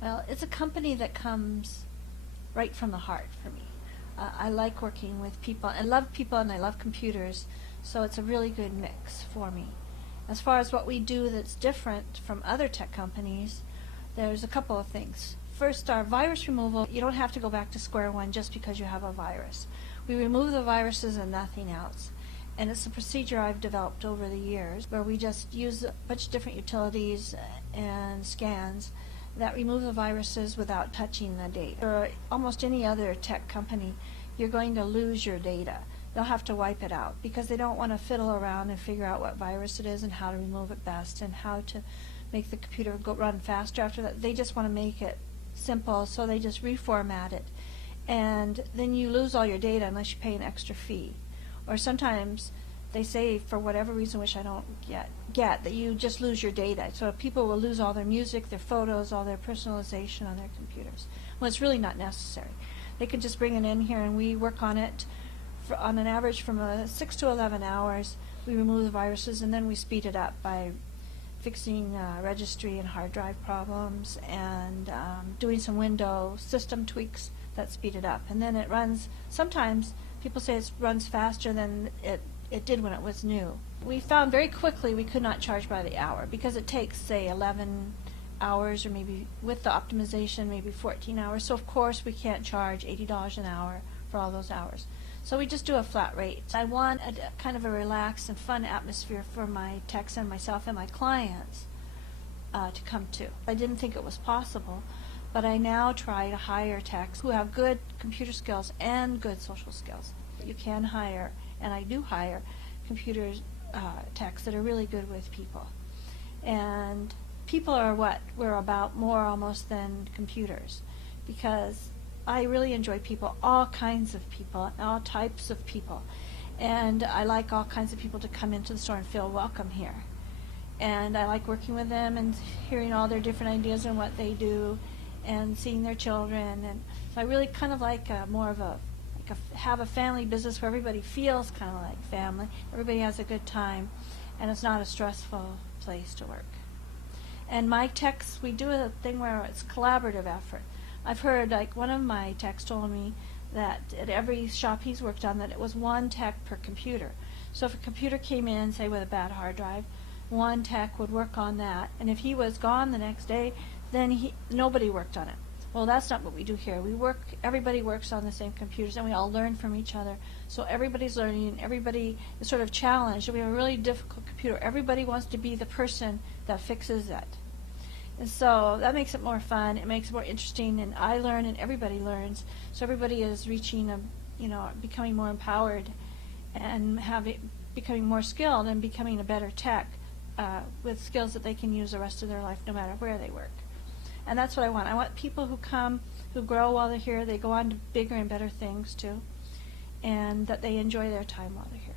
Well, it's a company that comes right from the heart for me. I like working with people. I love people and I love computers, so it's a really good mix for me. As far as what we do that's different from other tech companies, there's a couple of things. First, our virus removal, you don't have to go back to square one just because you have a virus. We remove the viruses and nothing else. And it's a procedure I've developed over the years where we just use a bunch of different utilities and scans that remove the viruses without touching the data. For almost any other tech company, you're going to lose your data. They'll have to wipe it out because they don't want to fiddle around and figure out what virus it is and how to remove it best and how to make the computer run faster after that. They just want to make it simple, so they just reformat it. And then you lose all your data unless you pay an extra fee. Or sometimes they say, for whatever reason, which I don't get, that you just lose your data. So people will lose all their music, their photos, all their personalization on their computers. Well, it's really not necessary. They can just bring it in here and we work on it on an average from 6 to 11 hours. We remove the viruses and then we speed it up by fixing registry and hard drive problems and doing some window system tweaks that speed it up. And then it runs, sometimes people say it runs faster than it did when it was new. We found very quickly we could not charge by the hour because it takes, say, 11 hours or maybe with the optimization, maybe 14 hours. So, of course, we can't charge $80 an hour for all those hours. So we just do a flat rate. I want a kind of a relaxed and fun atmosphere for my techs and myself and my clients to come to. I didn't think it was possible, but I now try to hire techs who have good computer skills and good social skills. You can hire, and I do hire, computer techs that are really good with people. And people are what we're about more almost than computers, because I really enjoy people, all kinds of people, all types of people. And I like all kinds of people to come into the store and feel welcome here. And I like working with them and hearing all their different ideas and what they do and seeing their children. And so I really kind of like more of have a family business where everybody feels kind of like family. Everybody has a good time and it's not a stressful place to work. And my techs, we do a thing where it's collaborative effort. I've heard, like, one of my techs told me that at every shop he's worked on that it was one tech per computer. So if a computer came in, say with a bad hard drive, one tech would work on that, and if he was gone the next day, then nobody worked on it. Well, that's not what we do here. Everybody works on the same computers, and we all learn from each other. So everybody's learning, everybody is sort of challenged. We have a really difficult computer. Everybody wants to be the person that fixes it. And so that makes it more fun, it makes it more interesting, and I learn and everybody learns. So everybody is reaching becoming more empowered and becoming more skilled and becoming a better tech with skills that they can use the rest of their life no matter where they work. And that's what I want. I want people who come, who grow while they're here, they go on to bigger and better things too, and that they enjoy their time while they're here.